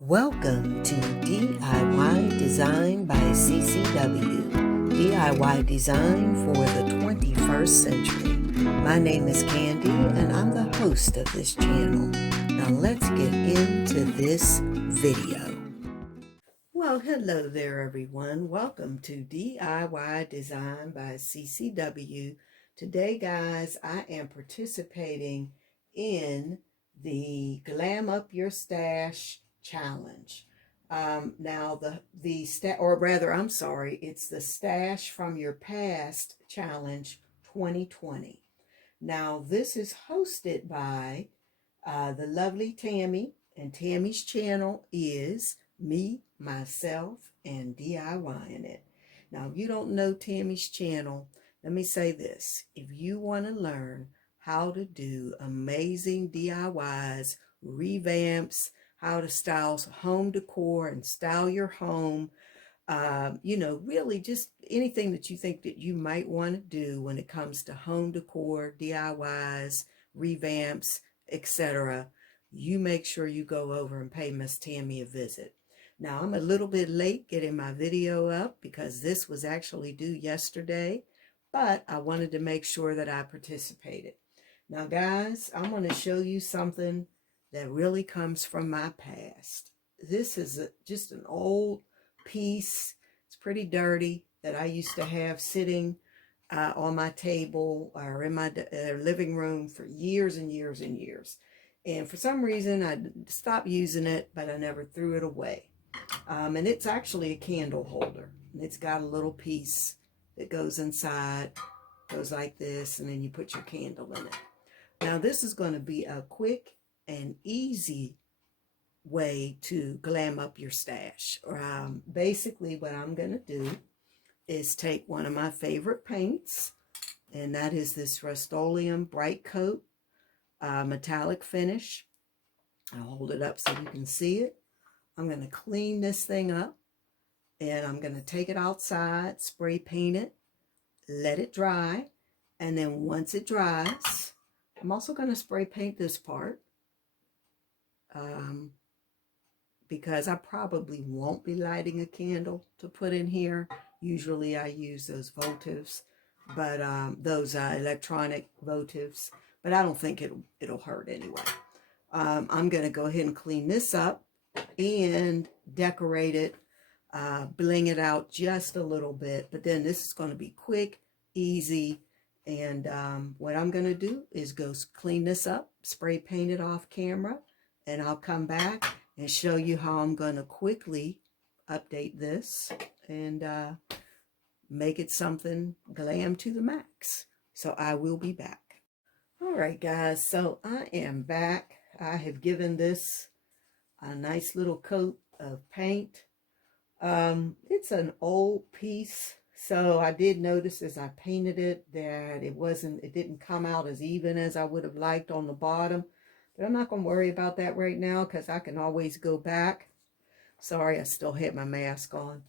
Welcome to DIY Design by CCW, DIY Design for the 21st century. My name is Candy and I'm the host of this channel. Now let's get into this video. Well, hello there everyone. Welcome to DIY Design by CCW. Today, guys, I am participating in the Glam Up Your Stash challenge. Now it's the Stash from Your Past challenge 2020. Now this is hosted by the lovely Tammy, and Tammy's channel is Me, Myself, and DIYing It. Now, if you don't know Tammy's channel, let me say this. If you want to learn how to do amazing DIYs, revamps, how to style home decor and style your home, really just anything that you think that you might want to do when it comes to home decor, DIYs, revamps, etc., you make sure you go over and pay Miss Tammy a visit. Now, I'm a little bit late getting my video up because this was actually due yesterday, but I wanted to make sure that I participated. Now, guys, I'm going to show you something that really comes from my past. This is just an old piece. It's pretty dirty, that I used to have sitting on my table or in my living room for years and years and years. And for some reason, I stopped using it, but I never threw it away. And it's actually a candle holder. And it's got a little piece that goes inside, goes like this, and then you put your candle in it. Now, this is going to be a quick and easy way to glam up your stash. Basically, what I'm going to do is take one of my favorite paints, and that is this Rust-Oleum Bright Coat metallic finish. I'll hold it up so you can see it. I'm going to clean this thing up, and I'm going to take it outside, spray paint it, let it dry, and then once it dries, I'm also going to spray paint this part because I probably won't be lighting a candle to put in here. Usually I use those votives, but those electronic votives, but I don't think it'll hurt anyway. I'm going to go ahead and clean this up and decorate it, bling it out just a little bit, but then this is going to be quick, easy, and what I'm going to do is go clean this up, spray paint it off camera, and I'll come back and show you how I'm going to quickly update this and make it something glam to the max. So I will be back. All right, guys, so I am back. I have given this a nice little coat of paint. It's an old piece, so I did notice as I painted it that it didn't come out as even as I would have liked on the bottom. But I'm not going to worry about that right now because I can always go back. Sorry, I still had my mask on.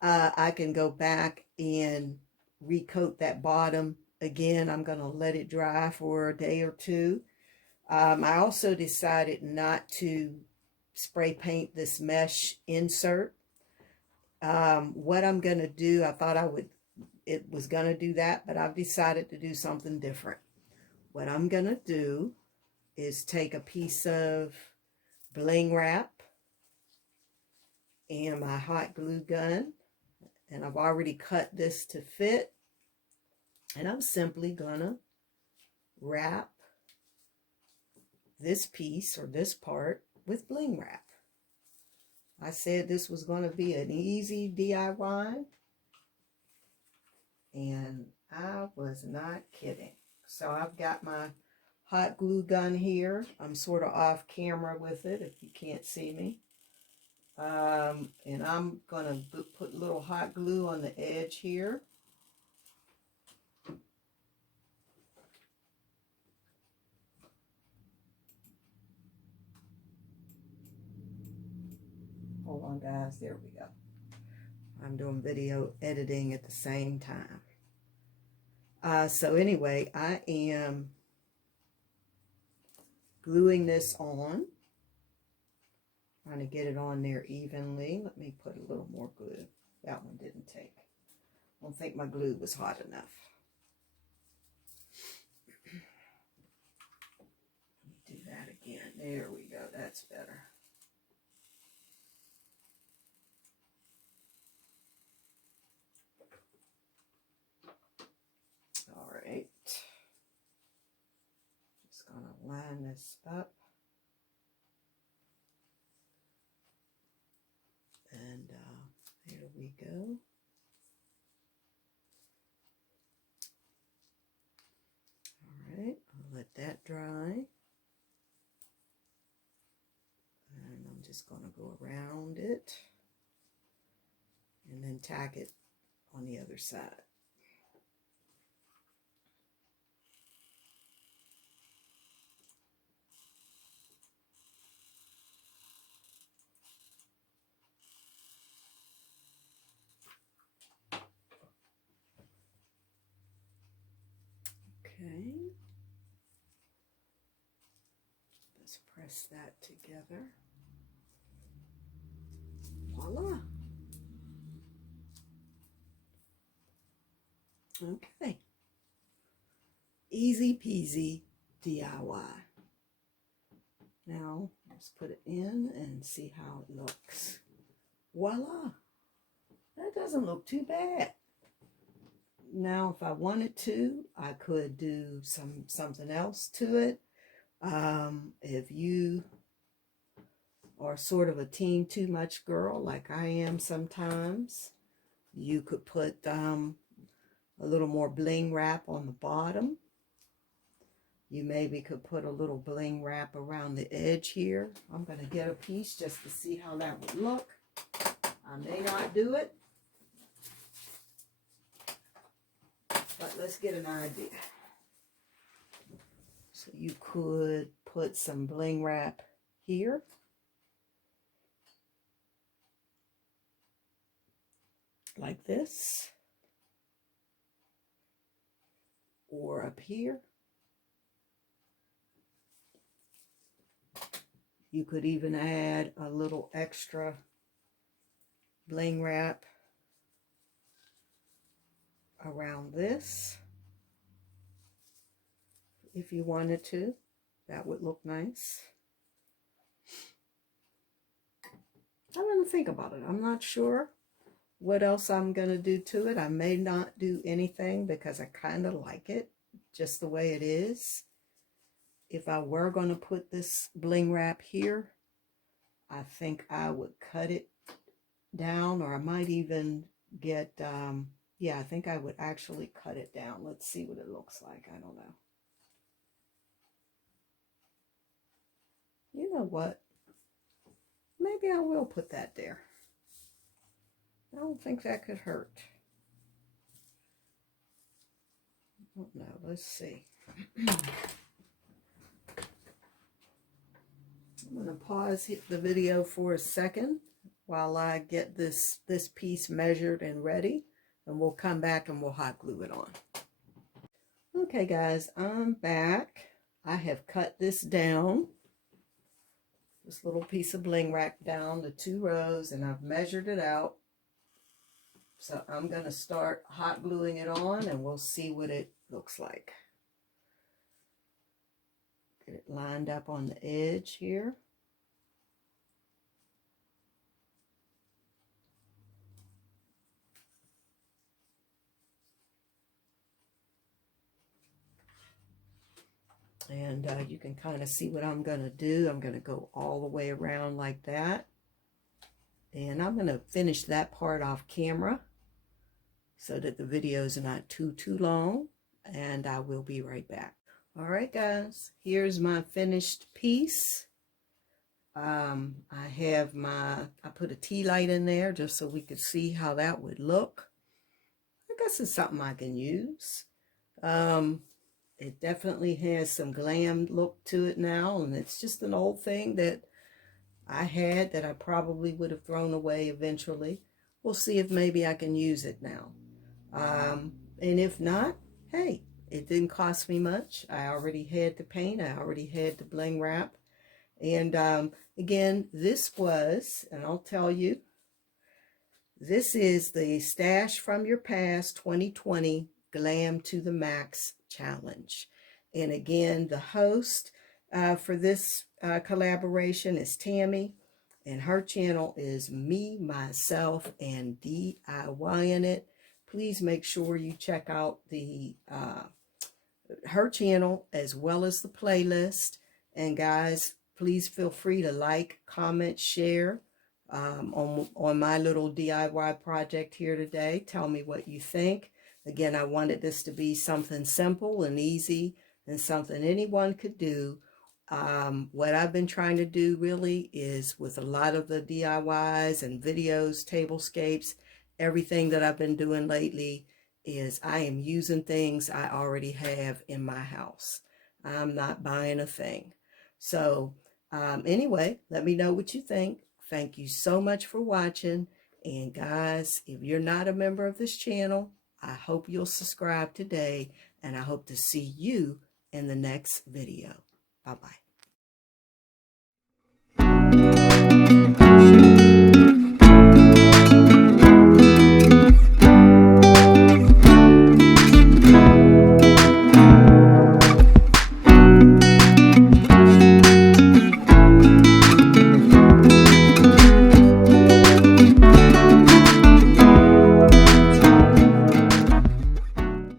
I can go back and recoat that bottom again. I'm going to let it dry for a day or two. I also decided not to spray paint this mesh insert. What I'm going to do, I thought it was going to do that, but I've decided to do something different. What I'm going to do is take a piece of bling wrap and my hot glue gun, and I've already cut this to fit, and I'm simply gonna wrap this piece or this part with bling wrap. I said this was going to be an easy DIY, and I was not kidding. So I've got my hot glue gun here. I'm sort of off camera with it if you can't see me. And I'm going to put a little hot glue on the edge here. Hold on, guys. There we go. I'm doing video editing at the same time. So anyway, I am gluing this on. Trying to get it on there evenly. Let me put a little more glue. That one didn't take. I don't think my glue was hot enough. Let me do that again. There we go. That's better. All right. Just going to line this up. And here we go. All right, I'll let that dry. And I'm just going to go around it and then tack it on the other side. Okay, let's press that together. Voila. Okay, easy peasy DIY. Now let's put it in and see how it looks. Voila, that doesn't look too bad. Now, if I wanted to, I could do something else to it. If you are sort of a Team Too Much girl, like I am sometimes, you could put a little more bling wrap on the bottom. You maybe could put a little bling wrap around the edge here. I'm going to get a piece just to see how that would look. I may not do it, but let's get an idea. So you could put some bling wrap here. Like this. Or up here. You could even add a little extra bling wrap around this. If you wanted to, that would look nice. I'm going to think about it. I'm not sure what else I'm going to do to it. I may not do anything because I kind of like it just the way it is. If I were going to put this bling wrap here, I think I would cut it down, or I might even get, yeah, I think I would actually cut it down. Let's see what it looks like. I don't know. You know what? Maybe I will put that there. I don't think that could hurt. I don't know. Let's see. I'm going to pause the video for a second while I get this piece measured and ready, and we'll come back and we'll hot glue it on. Okay guys, I'm back. I have cut this down, this little piece of bling wrap down the 2 rows, and I've measured it out. So I'm going to start hot gluing it on and we'll see what it looks like. Get it lined up on the edge here. And you can kind of see what I'm going to do. I'm going to go all the way around like that. And I'm going to finish that part off camera so that the videos are not too long. And I will be right back. All right, guys. Here's my finished piece. I put a tea light in there just so we could see how that would look. I guess it's something I can use. It definitely has some glam look to it now, and it's just an old thing that I had that I probably would have thrown away eventually. We'll see if maybe I can use it now. And if not, hey, it didn't cost me much. I already had the paint. I already had the bling wrap. And again, this was, and I'll tell you, this is the Stash from Your Past 2020 Glam to the Max Challenge. And again, the host for this collaboration is Tammy, and her channel is Me, Myself, and DIYing It. Please make sure you check out the her channel as well as the playlist. And guys, please feel free to like, comment, share on my little DIY project here today. Tell me what you think. Again, I wanted this to be something simple and easy and something anyone could do. What I've been trying to do really is, with a lot of the DIYs and videos, tablescapes, everything that I've been doing lately, is I am using things I already have in my house. I'm not buying a thing. So anyway, let me know what you think. Thank you so much for watching. And guys, if you're not a member of this channel, I hope you'll subscribe today, and I hope to see you in the next video. Bye-bye.